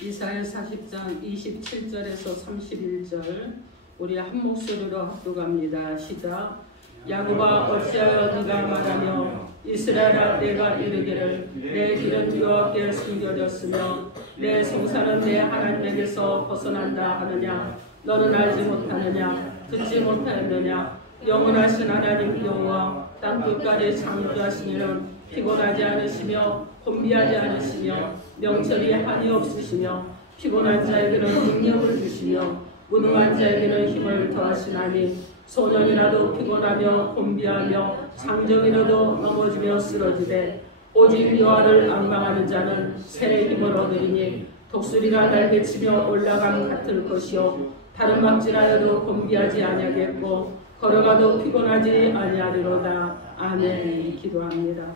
이사야 40장 27절에서 31절 우리 한 목소리로 합독합니다. 시작. 야곱아 어찌하여 네가 말하며 이스라엘아 내가 이르기를 내 길은 여호와께 숨겨졌으며 내 성사는 내 하나님에게서 벗어난다 하느냐. 너는 알지 못하느냐. 듣지 못하였느냐. 영원하신 하나님 여호와 땅끝까지 창조하신 이는 피곤하지 않으시며 곤비하지 않으시며 명철이 한이 없으시며 피곤한 자에게는 능력을 주시며 무능한 자에게는 힘을 더하시나니 소년이라도 피곤하며 곤비하며 장정이라도 넘어지며 쓰러지되 오직 여호와를 앙망하는 자는 새 힘을 얻으리니 독수리가 날개치며 올라감 같을 것이요 다른 막질하여도 곤비하지 아니하겠고 걸어가도 피곤하지 아니하리로다. 아멘. 기도합니다.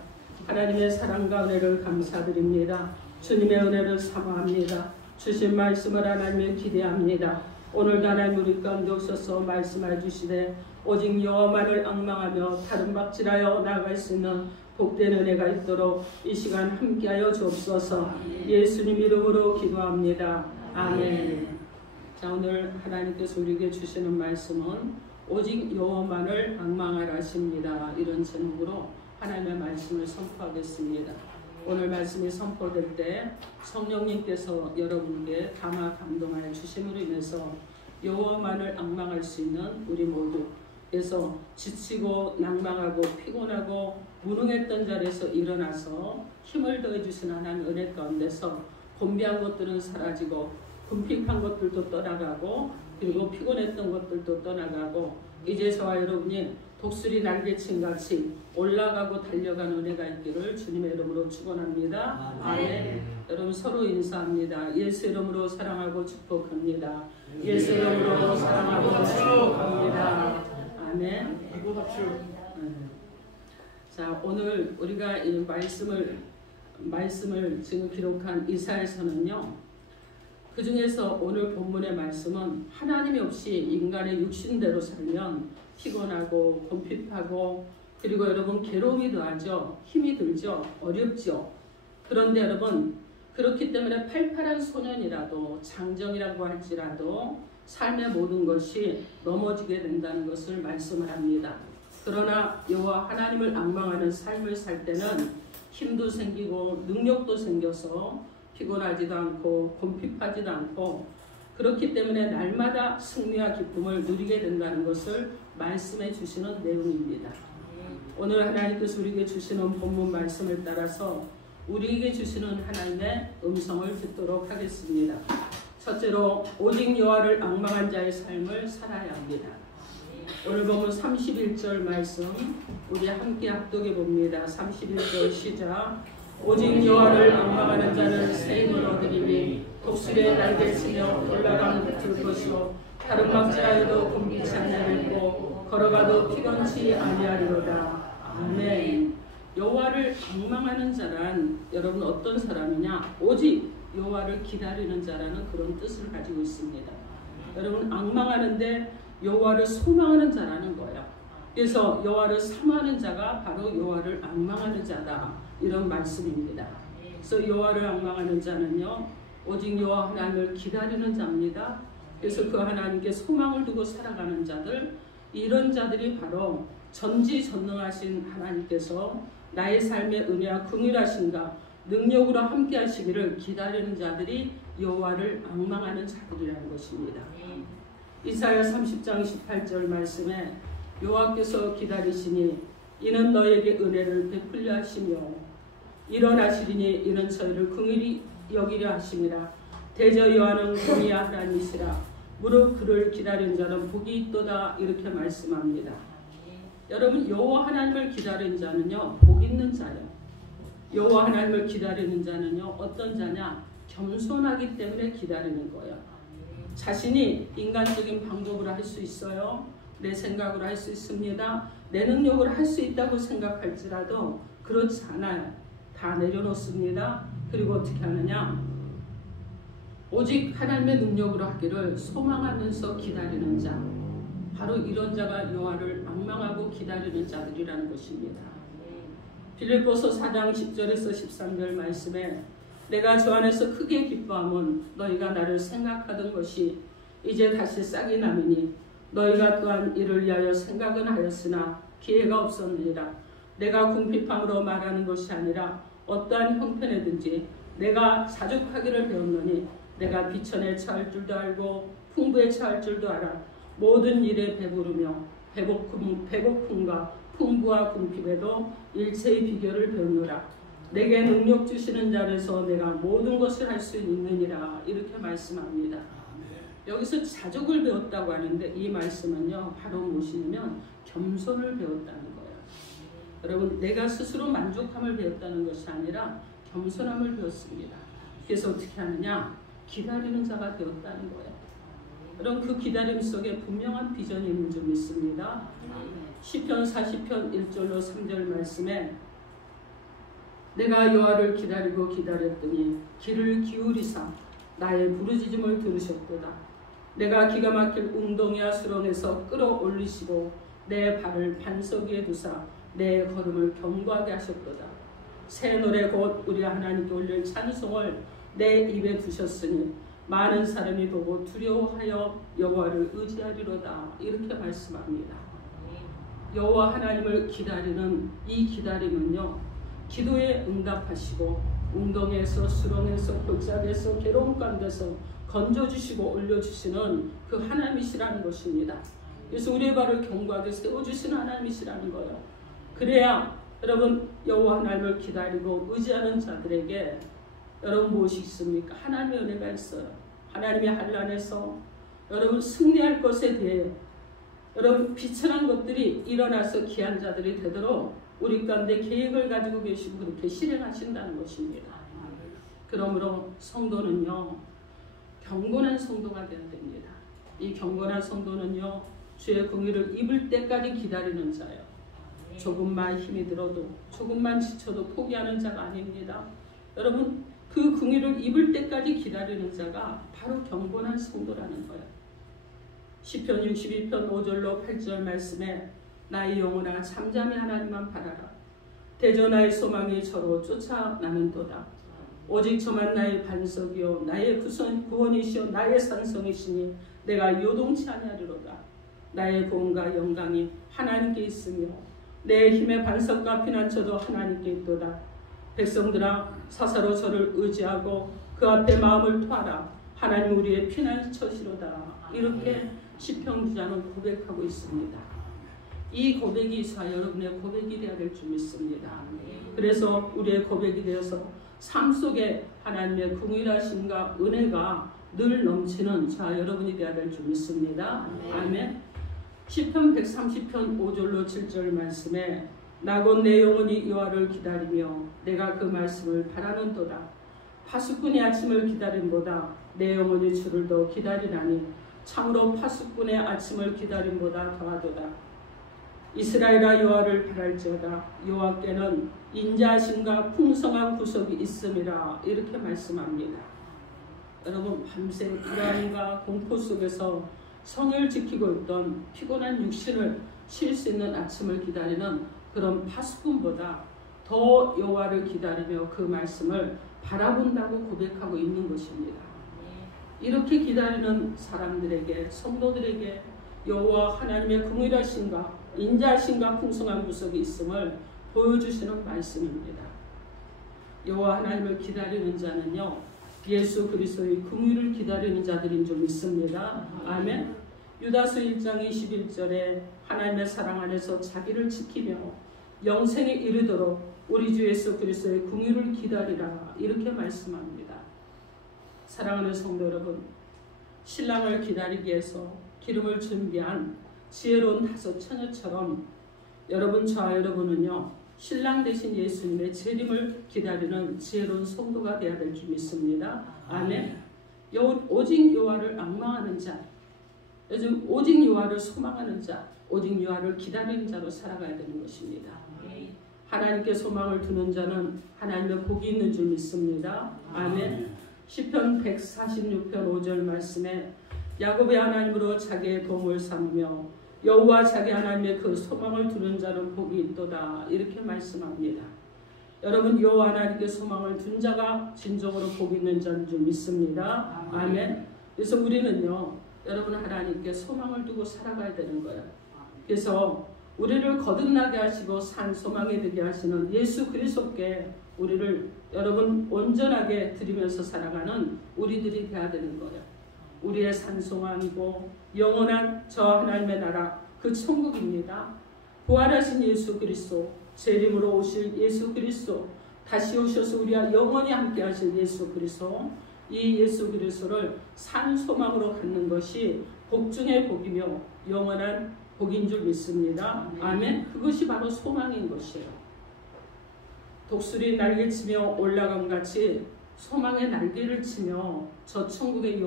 하나님의 사랑과 은혜를 감사드립니다. 주님의 은혜를 사모합니다. 주신 말씀을 하나님의 기대합니다. 오늘도 하나님 우리 가운데 오셔서 말씀해 주시되 오직 여호와만을 앙망하며 다른 박질하여 나아갈 수 있는 복된 은혜가 있도록 이 시간 함께하여 주옵소서. 예수님 이름으로 기도합니다. 아멘. 자, 오늘 하나님께서 우리에게 주시는 말씀은 오직 여호와만을 앙망하라 하십니다. 이런 제목으로 하나님의 말씀을 선포하겠습니다. 오늘 말씀이 선포될 때 성령님께서 여러분께 담아 감동하여 주심으로 인해서 여호와만을 앙망할 수 있는 우리 모두, 그래서 지치고 낭망하고 피곤하고 무능했던 자리에서 일어나서 힘을 더해 주신 하나님 은혜 가운데서 곤비한 것들은 사라지고 궁핍한 것들도 떠나가고 그리고 피곤했던 것들도 떠나가고 이제서와 여러분이 독수리 날개친 같이 올라가고 달려가는 은혜가 있기를 주님의 이름으로 축원합니다. 아멘. 여러분 서로 인사합니다. 예수 이름으로 사랑하고 축복합니다. 예수 이름으로 사랑하고 축복합니다. 아멘. 자, 오늘 우리가 이 말씀을 지금 기록한 이사야서는요. 그 중에서 오늘 본문의 말씀은 하나님이 없이 인간의 육신대로 살면 피곤하고 곤핍하고 그리고 여러분 괴로움이 더하죠. 힘이 들죠. 어렵죠. 그런데 여러분 그렇기 때문에 팔팔한 소년이라도 장정이라고 할지라도 삶의 모든 것이 넘어지게 된다는 것을 말씀을 합니다. 그러나 여호와 하나님을 앙망하는 삶을 살 때는 힘도 생기고 능력도 생겨서 피곤하지도 않고 곤핍하지도 않고 그렇기 때문에 날마다 승리와 기쁨을 누리게 된다는 것을 말씀해 주시는 내용입니다. 오늘 하나님께서 우리에게 주시는 본문 말씀을 따라서 우리에게 주시는 하나님의 음성을 듣도록 하겠습니다. 첫째로 오직 여호와를 앙망한 자의 삶을 살아야 합니다. 오늘 본문 31절 말씀 우리 함께 합독해 봅니다. 31절 시작. 오직 여호와를 앙망하는 자는 새 힘을 얻으리니 독수리의 날개치며 올라가는 같을 것이요 다른 막질하여도 곤비치 아니하겠고 걸어가도 피곤치 아니하리로다. 아멘. 여호와를 앙망하는 자란 여러분 어떤 사람이냐? 오직 여호와를 기다리는 자라는 그런 뜻을 가지고 있습니다. 여러분 앙망하는데 여호와를 소망하는 자라는 거예요. 그래서 여호와를 사모하는 자가 바로 여호와를 앙망하는 자다. 이런 말씀입니다. 그래서 여호와를 앙망하는 자는요. 오직 여호와 하나님을 기다리는 자입니다. 그래서 그 하나님께 소망을 두고 살아가는 자들, 이런 자들이 바로 전지전능하신 하나님께서 나의 삶의 은혜와 긍휼하심과 능력으로 함께 하시기를 기다리는 자들이 여호와를 앙망하는 자들이라는 것입니다. 이사야 30장 18절 말씀에 여호와께서 기다리시니 이는 너에게 은혜를 베풀려 하시며 일어나시리니 이는 저희를 긍휼히 여기려 하심이라. 대저 여호와는 공의의 하나님이시라. 무릇 그를 기다린 자는 복이 있도다. 이렇게 말씀합니다. 여러분 여호와 하나님을 기다리는 자는요 복 있는 자예요. 여호와 하나님을 기다리는 자는요 어떤 자냐? 겸손하기 때문에 기다리는 거예요. 자신이 인간적인 방법으로 할 수 있어요. 내 생각으로 할 수 있습니다. 내 능력으로 할 수 있다고 생각할지라도 그렇지 않아요. 다 내려놓습니다. 그리고 어떻게 하느냐? 오직 하나님의 능력으로 하기를 소망하면서 기다리는 자, 바로 이런 자가 여호와를 앙망하고 기다리는 자들이라는 것입니다. 빌립보서 4장 10절에서 13절 말씀에 내가 주 안에서 크게 기뻐함은 너희가 나를 생각하던 것이 이제 다시 싹이 나미니 너희가 또한 이를 위하여 생각은 하였으나 기회가 없었느니라. 내가 궁핍함으로 말하는 것이 아니라 어떠한 형편에든지 내가 자족하기를 배웠노니 내가 비천에 처할 줄도 알고 풍부에 처할 줄도 알아. 모든 일에 배부르며 배고픔과 풍부와 궁핍에도 일체의 비결을 배우노라. 내게 능력 주시는 자에서 내가 모든 것을 할 수 있느니라. 이렇게 말씀합니다. 여기서 자족을 배웠다고 하는데 이 말씀은요 바로 무엇이냐면 겸손을 배웠다는 거예요. 여러분, 내가 스스로 만족함을 배웠다는 것이 아니라 겸손함을 배웠습니다. 그래서 어떻게 하느냐? 기다리는 자가 되었다는 거예요. 여러분, 그 기다림 속에 분명한 비전이 있는 줄 믿습니다. 시편 40편 1절로 3절 말씀에 내가 여호와를 기다리고 기다렸더니 귀를 기울이사 나의 부르짖음을 들으셨도다. 내가 기가 막힐 웅덩이와 수렁에서 끌어올리시고 내 발을 반석 위에 두사 내 걸음을 견고하게 하셨도다. 새 노래 곧 우리 하나님께 올릴 찬송을 내 입에 두셨으니 많은 사람이 보고 두려워하여 여호와를 의지하리로다. 이렇게 말씀합니다. 여호와 하나님을 기다리는 이 기다림은요, 기도에 응답하시고 웅덩이에서 수렁에서 골짜기에서 괴로움 가운데서 건져주시고 올려주시는 그 하나님이시라는 것입니다. 그래서 우리의 발을 견고하게 세워주시는 하나님이시라는 거예요. 그래야 여러분, 여호와 하나님을 기다리고 의지하는 자들에게 여러분 무엇이 있습니까? 하나님의 은혜가 있어요. 하나님의 한란에서 여러분 승리할 것에 대해 여러분 비천한 것들이 일어나서 귀한 자들이 되도록 우리 가운데 계획을 가지고 계시고 그렇게 실행하신다는 것입니다. 그러므로 성도는요, 경건한 성도가 되어야 됩니다. 이 경건한 성도는요, 주의 공의를 입을 때까지 기다리는 자예요. 조금만 힘이 들어도, 조금만 지쳐도 포기하는 자가 아닙니다. 여러분, 그 공의를 입을 때까지 기다리는 자가 바로 경건한 성도라는 거예요. 시편 62편 5절로 8절 말씀에 나의 영혼아 잠잠히 하나님만 바라라. 대저 나의 소망이 저로 쫓아나는도다. 오직 저만 나의 반석이요 나의 구원이시요 나의 산성이시니 내가 요동치 아니하리로다. 나의 구원과 영광이 하나님께 있으며 내 힘의 반석과 피난처도 하나님께 있도다. 백성들아 사사로 저를 의지하고 그 앞에 마음을 토하라. 하나님 우리의 피난처시로다. 이렇게 시편 기자는 고백하고 있습니다. 이 고백이 저와 여러분의 고백이 되어야 될 줄 믿습니다. 그래서 우리의 고백이 되어서 삶 속에 하나님의 긍휼하심과 은혜가 늘 넘치는 저와 여러분이 되어야 될 줄 믿습니다. 아멘. 시편 130편 5절로 7절 말씀에 나곧 내 영혼이 여호와를 기다리며 내가 그 말씀을 바라는도다. 파수꾼이 아침을 기다림보다 내 영혼이 주를 더 기다리나니 참으로 파수꾼의 아침을 기다림보다 더하도다. 이스라엘아 여호와를 바랄지어다. 여호와께는 인자하심과 풍성한 구속이 있음이라. 이렇게 말씀합니다. 여러분, 밤새 불안과 공포 속에서 성을 지키고 있던 피곤한 육신을 쉴 수 있는 아침을 기다리는 그런 파수꾼보다 더 여호와를 기다리며 그 말씀을 바라본다고 고백하고 있는 것입니다. 이렇게 기다리는 사람들에게, 성도들에게 여호와 하나님의 긍휼하심과 인자하심과 풍성한 구속이 있음을 보여주시는 말씀입니다. 여호와 하나님을 기다리는 자는요, 예수 그리스도의 긍휼을 기다리는 자들인 줄 믿습니다. 아멘. 유다서 1장 21절에 하나님의 사랑 안에서 자기를 지키며 영생에 이르도록 우리 주 예수 그리스도의 긍휼을 기다리라. 이렇게 말씀합니다. 사랑하는 성도 여러분, 신랑을 기다리기 위해서 기름을 준비한 지혜로운 다섯 처녀처럼 여러분, 저와 여러분은요, 신랑 되신 예수님의 재림을 기다리는 지혜로운 성도가 되어야 될 줄 믿습니다. 아멘. 오직 여호와를 앙망하는 자, 요즘 오직 여호와를 소망하는 자, 오직 여호와를 기다리는 자로 살아가야 되는 것입니다. 하나님께 소망을 두는 자는 하나님의 복이 있는 줄 믿습니다. 아멘. 시편 146편 5절 말씀에 야곱의 하나님으로 자기의 도움을 삼으며 여호와 자기 하나님의 그 소망을 두는 자는 복이 있도다. 이렇게 말씀합니다. 여러분 여호와 하나님께 소망을 둔 자가 진정으로 복 있는 자인 줄 믿습니다. 아멘. 그래서 우리는요 여러분 하나님께 소망을 두고 살아가야 되는 거예요. 그래서 우리를 거듭나게 하시고 산 소망이 되게 하시는 예수 그리스도께 우리를 여러분 온전하게 드리면서 살아가는 우리들이 돼야 되는 거예요. 우리의 산 소망이고 영원한 저 하나님의 나라 그 천국입니다. 부활하신 예수 그리스도, 재림으로 오실 예수 그리스도, 다시 오셔서 우리와 영원히 함께 하실 예수 그리스도, 이 예수 그리스도를 산 소망으로 갖는 것이 복 중의 복이며 영원한 복인 줄 믿습니다. 아멘. 그것이 바로 소망인 것이에요. 독수리 날개치며 올라감 같이 소망의 날개를 치며 저 천국의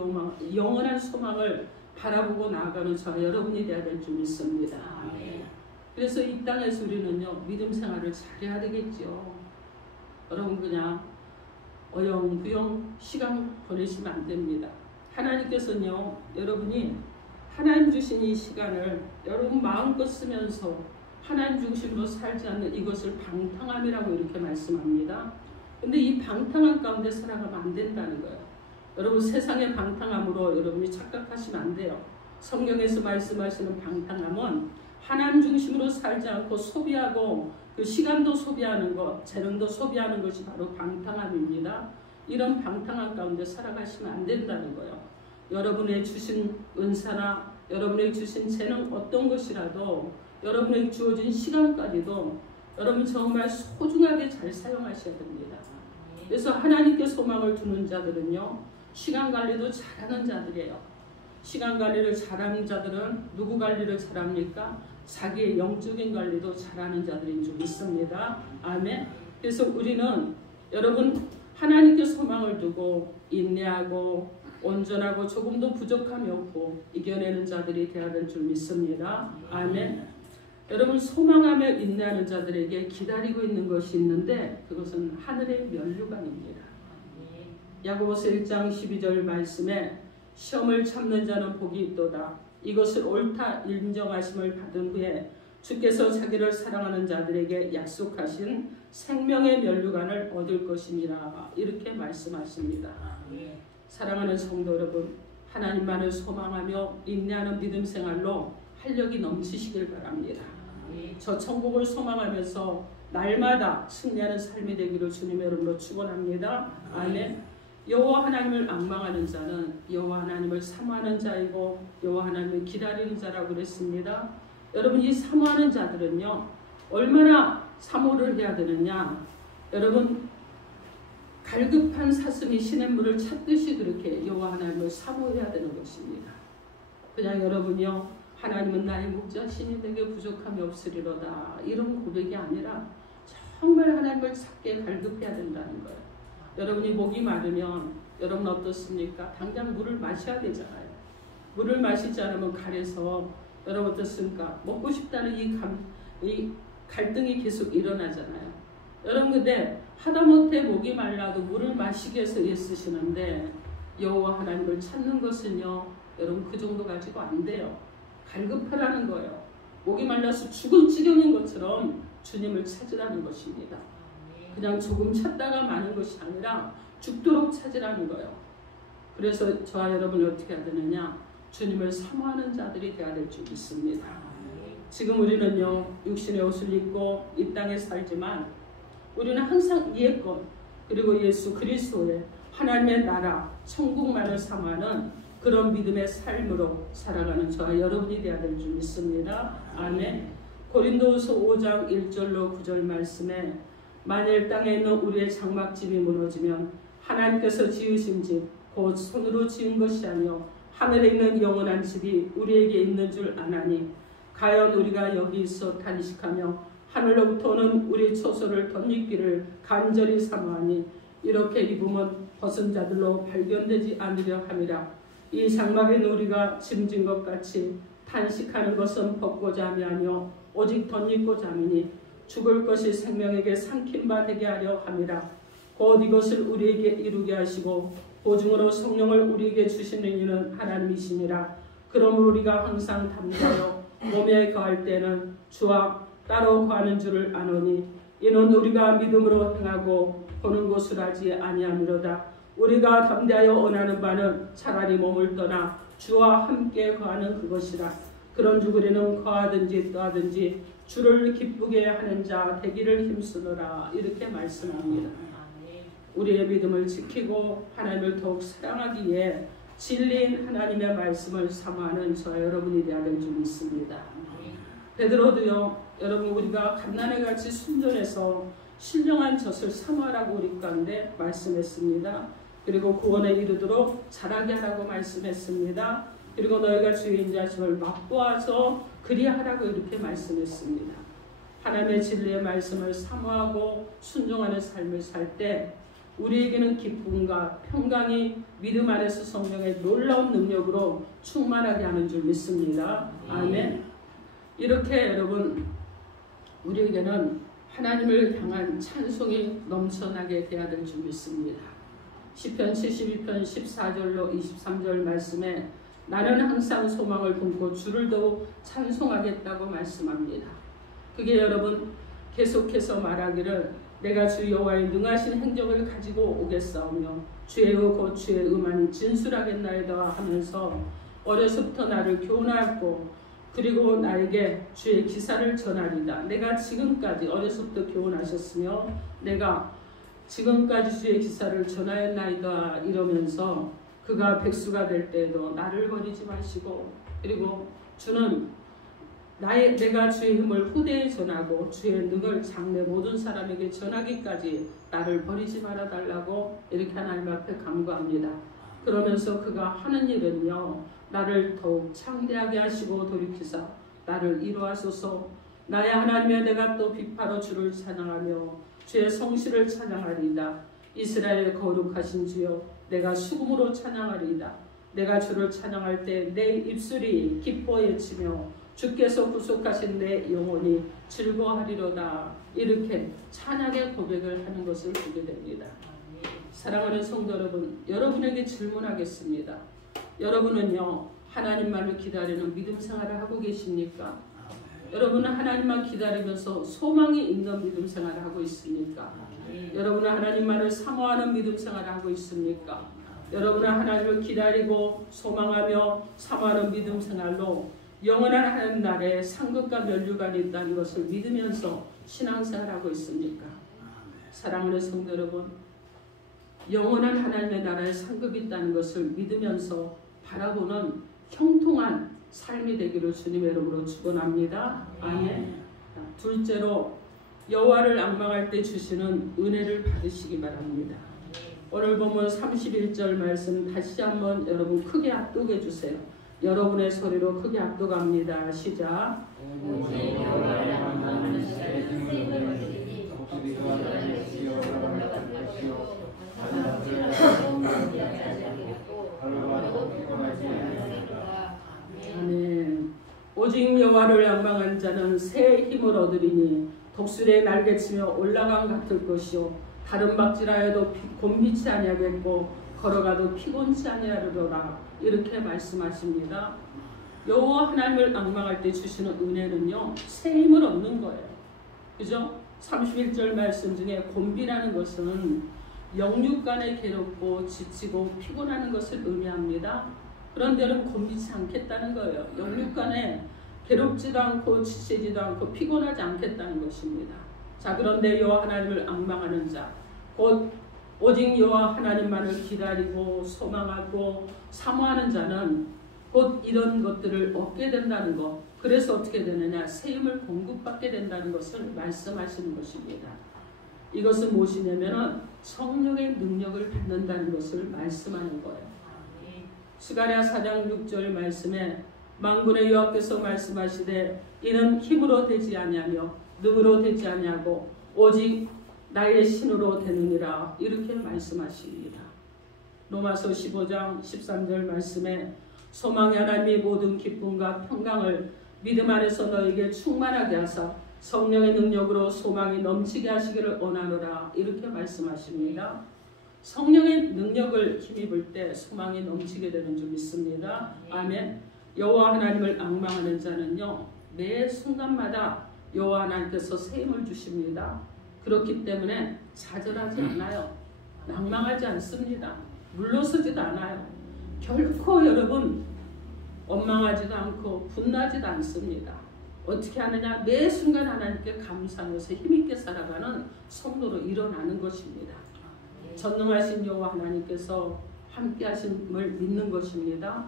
영원한 소망을 바라보고 나아가는 저와 여러분이 되어야 될 줄 믿습니다. 그래서 이 땅에서 우리는요 믿음 생활을 잘해야 되겠죠. 여러분 그냥 어영부영 시간 보내시면 안 됩니다. 하나님께서는요 여러분이 하나님 주신 이 시간을 여러분 마음껏 쓰면서 하나님 중심으로 살지 않는 이것을 방탕함이라고 이렇게 말씀합니다. 근데 이 방탕함 가운데 살아가면 안 된다는 거예요. 여러분 세상의 방탕함으로 여러분이 착각하시면 안 돼요. 성경에서 말씀하시는 방탕함은 하나님 중심으로 살지 않고 소비하고 그 시간도 소비하는 것, 재능도 소비하는 것이 바로 방탕함입니다. 이런 방탕함 가운데 살아가시면 안 된다는 거예요. 여러분의 주신 은사나 여러분의 주신 재능 어떤 것이라도 여러분에게 주어진 시간까지도 여러분 정말 소중하게 잘 사용하셔야 됩니다. 그래서 하나님께 소망을 두는 자들은요 시간 관리도 잘하는 자들이에요. 시간 관리를 잘하는 자들은 누구 관리를 잘합니까? 자기의 영적인 관리도 잘하는 자들인 줄 믿습니다. 아멘. 그래서 우리는 여러분 하나님께 소망을 두고 인내하고 온전하고 조금도 부족함이 없고 이겨내는 자들이 되어야 될 줄 믿습니다. 아멘. 여러분 소망하며 인내하는 자들에게 기다리고 있는 것이 있는데 그것은 하늘의 면류관입니다. 야고보서 1장 12절 말씀에 시험을 참는 자는 복이 있도다. 이것을 옳다 인정하심을 받은 후에 주께서 자기를 사랑하는 자들에게 약속하신 생명의 면류관을 얻을 것이니라. 이렇게 말씀하십니다. 사랑하는 성도 여러분, 하나님만을 소망하며 인내하는 믿음 생활로 활력이 넘치시길 바랍니다. 저 천국을 소망하면서 날마다 승리하는 삶이 되기를 주님의 이름으로 축원합니다. 아멘. 여호와 하나님을 앙망하는 자는 여호와 하나님을 사모하는 자이고 여호와 하나님을 기다리는 자라고 그랬습니다. 여러분 이 사모하는 자들은요 얼마나 사모를 해야 되느냐. 여러분 갈급한 사슴이 시냇물을 찾듯이 그렇게 여호와 하나님을 사모해야 되는 것입니다. 그냥 여러분요 하나님은 나의 목자시니 내게 부족함이 없으리로다 이런 고백이 아니라 정말 하나님을 찾게 갈급해야 된다는 거예요. 여러분이 목이 마르면 여러분 어떻습니까? 당장 물을 마셔야 되잖아요. 물을 마시지 않으면 갈에서 여러분 어떻습니까? 먹고 싶다는 이 갈등이 계속 일어나잖아요. 여러분 근데 하다못해 목이 말라도 물을 마시기 위해서 애쓰시는데 여호와 하나님을 찾는 것은요 여러분 그 정도 가지고 안 돼요. 갈급하라는 거예요. 목이 말라서 죽을 지경인 것처럼 주님을 찾으라는 것입니다. 그냥 조금 찾다가 마는 것이 아니라 죽도록 찾으라는 거예요. 그래서 저와 여러분이 어떻게 해야 되느냐? 주님을 사모하는 자들이 되어야 될 줄 믿습니다. 지금 우리는요 육신의 옷을 입고 이 땅에 살지만 우리는 항상 이의 것 그리고 예수 그리스도의 하나님의 나라 천국만을 사모하는 그런 믿음의 삶으로 살아가는 저와 여러분이 되어야 될 줄 믿습니다. 아멘. 고린도후서 5장 1절로 9절 말씀에 만일 땅에 있는 우리의 장막집이 무너지면 하나님께서 지으신 집 곧 손으로 지은 것이 아니요 하늘에 있는 영원한 집이 우리에게 있는 줄 아나니 과연 우리가 여기 있어 탄식하며 하늘로부터 오는 우리 처소를 덧입기를 간절히 사모하니 이렇게 입으면 벗은 자들로 발견되지 않으려 함이라. 이 장막에 있는 우리가 짐진 것 같이 탄식하는 것은 벗고자 함이 아니요 오직 덧입고자 함이니 죽을 것이 생명에게 삼킨 바 되게 하려 함이라. 곧 이것을 우리에게 이루게 하시고 보증으로 성령을 우리에게 주시는 이는 하나님이시니라. 그러므로 우리가 항상 담대하여 몸에 거할 때는 주와 따로 거하는 줄을 아노니 이는 우리가 믿음으로 행하고 보는 것을 하지 아니하미로다. 우리가 담대하여 원하는 바는 차라리 몸을 떠나 주와 함께 거하는 그것이라. 그런 주 우리는 거하든지 떠하든지 주를 기쁘게 하는 자 되기를 힘쓰노라. 이렇게 말씀합니다. 우리의 믿음을 지키고 하나님을 더욱 사랑하기 위해 진리인 하나님의 말씀을 사모하는 저와 여러분이 되어야 될 줄 믿습니다. 베드로도요, 여러분 우리가 갓난에 같이 순전해서 신령한 젖을 사모하라고 우리 가운데 말씀했습니다. 그리고 구원에 이르도록 자라게 하라고 말씀했습니다. 그리고 너희가 주의 인자심을 맛보아서 그리하라고 이렇게 말씀했습니다. 하나님의 진리의 말씀을 사모하고 순종하는 삶을 살 때 우리에게는 기쁨과 평강이 믿음 안에서 성령의 놀라운 능력으로 충만하게 하는 줄 믿습니다. 아멘. 이렇게 여러분 우리에게는 하나님을 향한 찬송이 넘쳐나게 되어야 될 줄 믿습니다. 시편 72편 14절로 23절 말씀에 나는 항상 소망을 품고 주를 더욱 찬송하겠다고 말씀합니다. 그게 여러분 계속해서 말하기를 내가 주 여호와의 능하신 행적을 가지고 오겠사오며 주의 곧 주의 음한 진술하겠나이다 하면서 어려서부터 나를 교훈하였고 그리고 나에게 주의 기사를 전하리다. 내가 지금까지 어려서부터 교훈하셨으며 내가 지금까지 주의 기사를 전하였나이다 이러면서 그가 백수가 될 때에도 나를 버리지 마시고 그리고 주는 내가 주의 힘을 후대에 전하고 주의 능을 장래 모든 사람에게 전하기까지 나를 버리지 말아달라고 이렇게 하나님 앞에 간구합니다. 그러면서 그가 하는 일은요, 나를 더욱 창대하게 하시고 돌이키사 나를 이루하소서. 나의 하나님의 내가 또 비파로 주를 찬양하며 주의 성실을 찬양하리이다. 이스라엘의 거룩하신 주여 내가 수금으로 찬양하리이다. 내가 주를 찬양할 때 내 입술이 기뻐 외치며 주께서 구속하신 내 영혼이 즐거워하리로다. 이렇게 찬양의 고백을 하는 것을 보게 됩니다. 사랑하는 성도 여러분, 여러분에게 질문하겠습니다. 여러분은요 하나님만을 기다리는 믿음 생활을 하고 계십니까? 여러분은 하나님만 기다리면서 소망이 있는 믿음 생활을 하고 있습니까? 여러분은 하나님만을 사모하는 믿음 생활을 하고 있습니까? 여러분은 하나님을 기다리고 소망하며 사모하는 믿음 생활로 영원한 하나님 나라에 상급과 면류관이 있다는 것을 믿으면서 신앙생활하고 있습니까? 사랑하는 성도 여러분, 영원한 하나님의 나라에 상급이 있다는 것을 믿으면서 바라보는 형통한 삶이 되기를 주님의 이름으로 축원합니다. 아멘. 둘째로 여호와를 앙망할 때 주시는 은혜를 받으시기 바랍니다. 오늘 보면 31절 말씀 다시 한번 여러분 크게 합독해 주세요. 여러분의 소리로 크게 합독합니다. 시작. 아멘. 오직 여호와를 앙망한 자는 새 힘을 얻으리니 독수리의 날개치며 올라간 같을 것이요 다른 박질하여도 곤비치 아니하겠고 걸어가도 피곤치 아니하리로다. 이렇게 말씀하십니다. 여호와 하나님을 앙망할 때 주시는 은혜는요 새 힘을 얻는 거예요. 그죠? 31절 말씀 중에 곤비라는 것은 영육간에 괴롭고 지치고 피곤하는 것을 의미합니다. 그런데 여러분 곤비치 않겠다는 거예요. 영육간에 괴롭지도 않고 지치지도 않고 피곤하지 않겠다는 것입니다. 자, 그런데 여호와 하나님을 앙망하는 자, 곧 오직 여호와 하나님만을 기다리고 소망하고 사모하는 자는 곧 이런 것들을 얻게 된다는 것. 그래서 어떻게 되느냐? 새 힘을 공급받게 된다는 것을 말씀하시는 것입니다. 이것은 무엇이냐면 성령의 능력을 받는다는 것을 말씀하는 거예요. 스가랴 4장 6절 말씀에 만군의 여호와께서 말씀하시되 이는 힘으로 되지 아니하며 능으로 되지 아니하고 오직 나의 신으로 되느니라. 이렇게 말씀하십니다. 로마서 15장 13절 말씀에 소망의 하나님이 모든 기쁨과 평강을 믿음 안에서 너에게 충만하게 하사 성령의 능력으로 소망이 넘치게 하시기를 원하노라. 이렇게 말씀하십니다. 성령의 능력을 힘입을 때 소망이 넘치게 되는 줄 믿습니다. 아멘. 여호와 하나님을 앙망하는 자는요 매 순간마다 여호와 하나님께서 새 힘을 주십니다. 그렇기 때문에 좌절하지 않아요. 낭망하지 않습니다. 물러서지도 않아요. 결코 여러분 원망하지도 않고 분나지도 않습니다. 어떻게 하느냐? 매 순간 하나님께 감사하면서 힘있게 살아가는 성도로 일어나는 것입니다. 전능하신 여호와 하나님께서 함께 하심을 믿는 것입니다.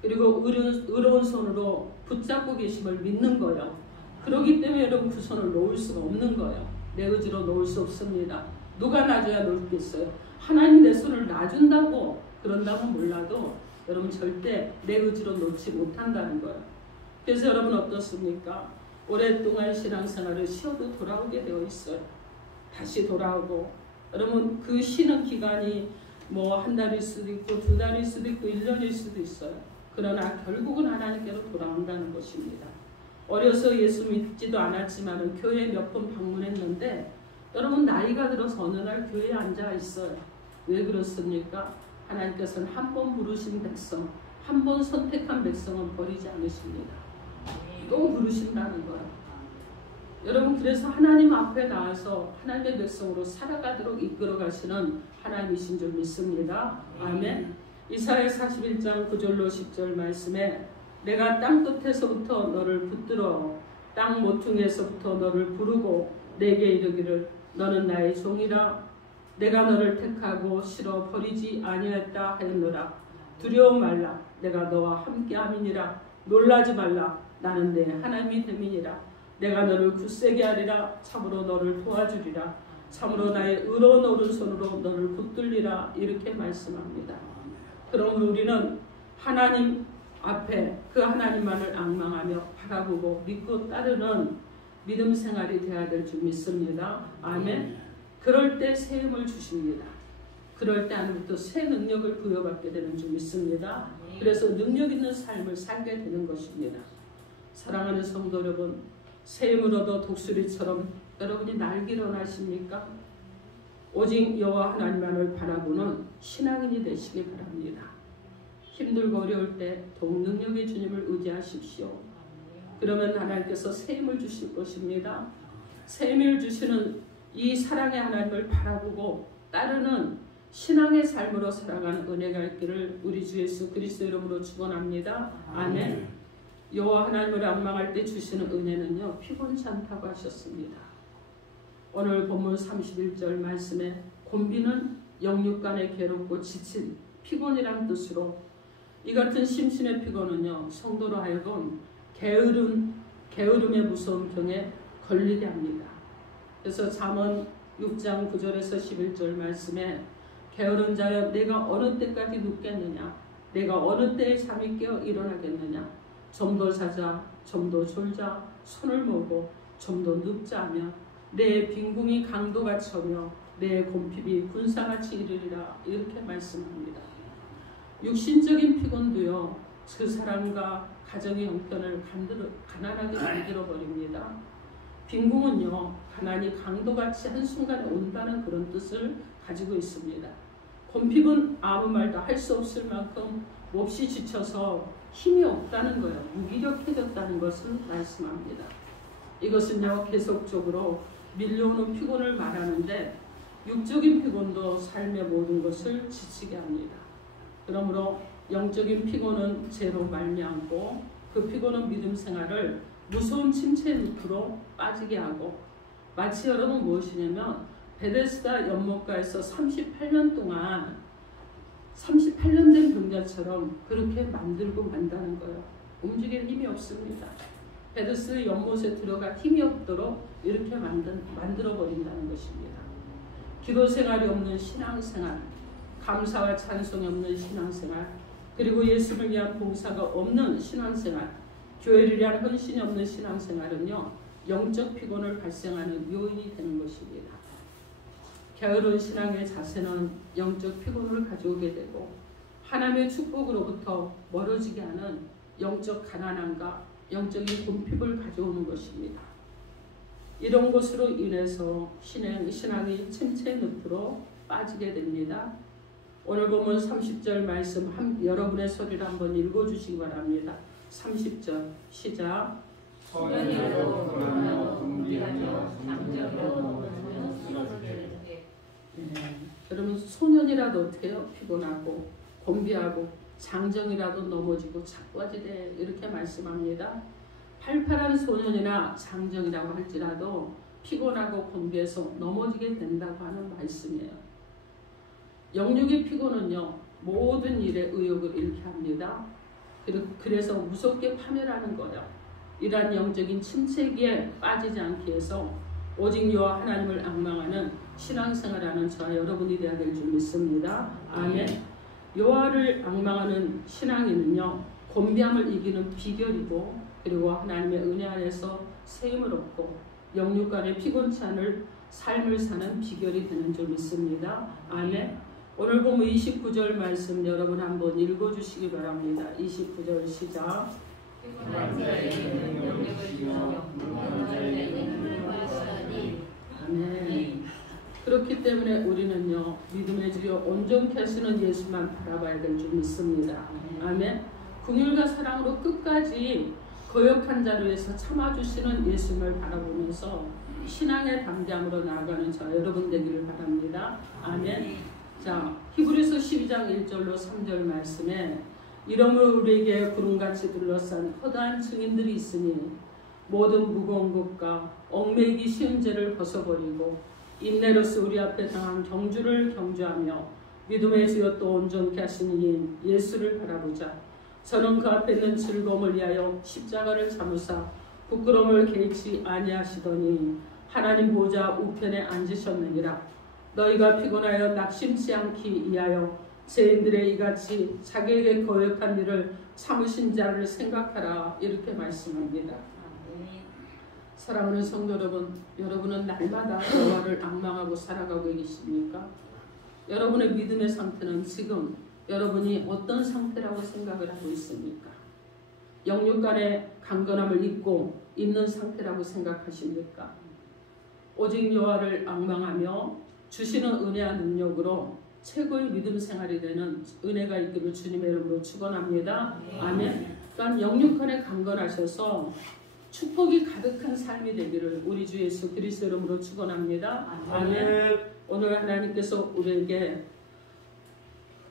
그리고 의로운 손으로 붙잡고 계심을 믿는 거예요. 그렇기 때문에 여러분 그 손을 놓을 수가 없는 거예요. 내 의지로 놓을 수 없습니다. 누가 놔줘야 놓겠어요? 하나님 내 손을 놔준다고 그런다면 몰라도 여러분 절대 내 의지로 놓지 못한다는 거예요. 그래서 여러분 어떻습니까? 오랫동안 신앙생활을 쉬어도 돌아오게 되어 있어요. 다시 돌아오고 여러분 그 쉬는 기간이 뭐 한 달일 수도 있고 2달일 수도 있고 1년일 수도 있어요. 그러나 결국은 하나님께로 돌아온다는 것입니다. 어려서 예수 믿지도 않았지만 교회에 몇 번 방문했는데 여러분 나이가 들어서 어느 날 교회에 앉아 있어요. 왜 그렇습니까? 하나님께서는 한 번 부르신 백성, 한 번 선택한 백성은 버리지 않으십니다. 또 부르신다는 거예요. 여러분 그래서 하나님 앞에 나와서 하나님의 백성으로 살아가도록 이끌어 가시는 하나님이신 줄 믿습니다. 아멘. 이사야 41장 9절로 10절 말씀에 내가 땅 끝에서부터 너를 붙들어 땅 모퉁이에서부터 너를 부르고 내게 이르기를 너는 나의 종이라 내가 너를 택하고 실어 버리지 아니했다 하였노라. 두려워 말라 내가 너와 함께함이니라. 놀라지 말라 나는 내 하나님이 됨이니라. 내가 너를 굳세게 하리라. 참으로 너를 도와주리라. 참으로 나의 의로운 오른손으로 너를 붙들리라. 이렇게 말씀합니다. 그럼 우리는 하나님 앞에 그 하나님만을 앙망하며 바라보고 믿고 따르는 믿음 생활이 되어야 될 줄 믿습니다. 아멘. 그럴 때 새 힘을 주십니다. 그럴 때 하나님부터 새 능력을 부여받게 되는 줄 믿습니다. 그래서 능력 있는 삶을 살게 되는 것입니다. 사랑하는 성도 여러분, 새 힘을 얻어 독수리처럼 여러분이 날기를 원하십니까? 오직 여호와 하나님만을 바라보는 신앙인이 되시기 바랍니다. 힘들고 어려울 때 더욱 능력의 주님을 의지하십시오. 그러면 하나님께서 새 힘을 주실 것입니다. 새 힘을 주시는 이 사랑의 하나님을 바라보고 따르는 신앙의 삶으로 살아가는 은혜가 있기를 우리 주 예수 그리스도 이름으로 축원합니다. 아멘. 여호와 하나님을 앙망할 때 주시는 은혜는요 피곤치 않다고 하셨습니다. 오늘 본문 31절 말씀에 곤비는 영육간에 괴롭고 지친 피곤이란 뜻으로 이 같은 심신의 피곤은요 성도로 하여금 게으름의 무서운 병에 걸리게 합니다. 그래서 잠언 6장 9절에서 11절 말씀에 게으른 자여 내가 어느 때까지 눕겠느냐 내가 어느 때에 잠이 깨어 일어나겠느냐 좀 더 자자 좀 더 졸자 손을 모으고 좀 더 눕자 하며 내 빈궁이 강도같이 오며 내 곰핍이 군사같이 이르리라. 이렇게 말씀합니다. 육신적인 피곤도요 그 사람과 가정의 형편을 가난하게 만들어버립니다. 빈궁은요 가난이 강도같이 한순간에 온다는 그런 뜻을 가지고 있습니다. 곰핍은 아무 말도 할 수 없을 만큼 몹시 지쳐서 힘이 없다는 거예요. 무기력해졌다는 것을 말씀합니다. 이것은요 계속적으로 밀려오는 피곤을 말하는데 육적인 피곤도 삶의 모든 것을 지치게 합니다. 그러므로 영적인 피곤은 죄로 말미암고 그 피곤은 믿음 생활을 무서운 침체의 늪으로 빠지게 하고 마치 여러분 무엇이냐면 베데스다 연못가에서 38년 동안 38년 된 병자처럼 그렇게 만들고 만다는 거예요. 움직일 힘이 없습니다. 베데스다 연못에 들어가 힘이 없도록 이렇게 만들어버린다는 것입니다. 기도 생활이 없는 신앙생활, 감사와 찬송이 없는 신앙생활, 그리고 예수를 위한 봉사가 없는 신앙생활, 교회를 위한 헌신이 없는 신앙생활은요 영적 피곤을 발생하는 요인이 되는 것입니다. 게으른 신앙의 자세는 영적 피곤을 가져오게 되고 하나님의 축복으로부터 멀어지게 하는 영적 가난함과 영적인 곰핍을 가져오는 것입니다. 이런 것으로 인해서 신앙이 침체 늪으로 빠지게 됩니다. 오늘 보면 30절 말씀 여러분의 소리를 한번 읽어주시기 바랍니다. 30절 시작. 소년으로 돌아가며 분비하며 장정으로 여러분 소년이라도 어떻게 해요? 피곤하고 곤비하고 장정이라도 넘어지고 자빠지되 이렇게 말씀합니다. 팔팔한 소년이나 장정이라고 할지라도 피곤하고 곤비해서 넘어지게 된다고 하는 말씀이에요. 영육의 피곤은요 모든 일에 의욕을 잃게 합니다. 그래서 무섭게 파멸하는 거예요. 이러한 영적인 침체기에 빠지지 않기 위해서 오직 여호와 하나님을 앙망하는 신앙생활하는 저와 여러분이 되어야 될 줄 믿습니다. 아멘. 여호와를 앙망하는 신앙인은요 곤비함을 이기는 비결이고 그리고 하나님의 은혜 안에서 세임을 얻고 영육간의 피곤치 않을 삶을 사는 비결이 되는 줄 믿습니다. 아멘. 오늘 본문 29절 말씀 여러분 한번 읽어주시기 바랍니다. 29절 시작. 아멘. 그렇기 때문에 우리는요 믿음의 주여 온전케 하시는 예수만 바라봐야 될 줄 믿습니다. 아멘. 긍휼과 사랑으로 끝까지 거역한 자를 위해서 참아주시는 예수님을 바라보면서 신앙의 담대함으로 나아가는 저 여러분 되기를 바랍니다. 아멘. 자, 히브리서 12장 1절로 3절 말씀에 이러므로 우리에게 구름같이 둘러싼 허다한 증인들이 있으니 모든 무거운 것과 얽매이기 쉬운 죄를 벗어버리고 인내로서 우리 앞에 당한 경주를 경주하며 믿음의 주여 또 온전케 하시는 이인 예수를 바라보자. 저는 그 앞에 있는 즐거움을 위하여 십자가를 참으사 부끄러움을 개의치 아니하시더니 하나님 보좌 우편에 앉으셨느니라. 너희가 피곤하여 낙심치 않기 위하여 죄인들의 이같이 자기에게 거역한 일을 참으신 자를 생각하라. 이렇게 말씀합니다. 사랑하는 성도 여러분, 여러분은 날마다 여호와를 앙망하고 살아가고 계십니까? 여러분의 믿음의 상태는 지금 여러분이 어떤 상태라고 생각을 하고 있습니까? 영육 간의 강건함을 잊고 있는 상태라고 생각하십니까? 오직 여호와를 앙망하며 주시는 은혜와 능력으로 최고의 믿음 생활이 되는 은혜가 있기를 주님의 이름으로 축원합니다. 아멘. 그러니까 영육 간에 강건하셔서 축복이 가득한 삶이 되기를 우리 주 예수 그리스도 이름으로 축원합니다. 아멘. 오늘 하나님께서 우리에게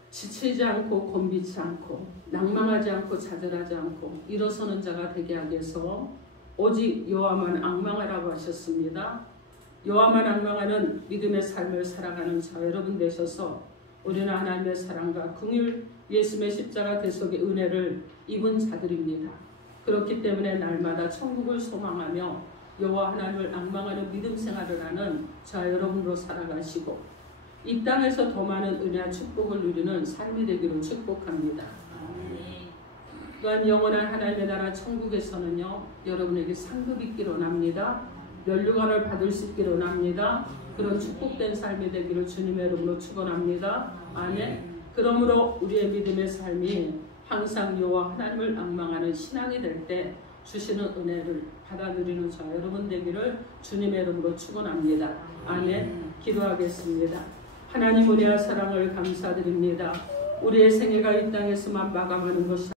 지치지 않고 곤비치 않고 낭망하지 않고 좌절하지 않고 일어서는 자가 되게 하기 위해서 오직 여호와만 앙망하라고 하셨습니다. 여호와만 앙망하는 믿음의 삶을 살아가는 자 여러분 되셔서 우리는 하나님의 사랑과 긍휼 예수의 십자가 대속의 은혜를 입은 자들입니다. 그렇기 때문에 날마다 천국을 소망하며 여호와 하나님을 앙망하는 믿음 생활을 하는 자 여러분으로 살아가시고 이 땅에서 더 많은 은혜와 축복을 누리는 삶이 되기를 축복합니다. 또한 영원한 하나님의 나라 천국에서는요 여러분에게 상급이 있기로 납니다. 면류관을 받을 수 있기로 납니다. 그런 축복된 삶이 되기를 주님의 이름으로 축원합니다. 아멘. 그러므로 우리의 믿음의 삶이 항상 여호와 하나님을 앙망하는 신앙이 될 때 주시는 은혜를 받아 누리는 저 여러분 되기를 주님의 이름으로 축원합니다. 아멘. 기도하겠습니다. 하나님 은혜와 사랑을 감사드립니다. 우리의 생애가 이 땅에서만 마감하는 것이